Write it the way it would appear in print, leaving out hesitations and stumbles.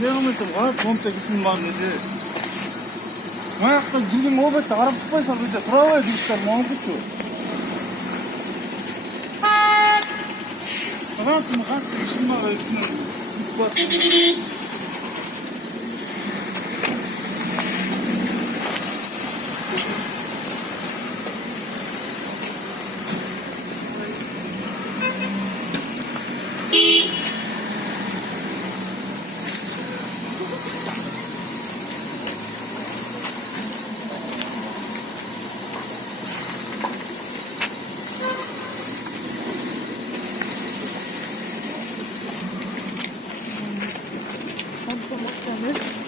Ne olmasın? Bana komple gitsin var dedi. Ayakta girdim o bette araba çıkmaysa dedi. Travaya düştüler muhabbetçi. Nasıl mı? Nasıl işin var öyle? Çok çok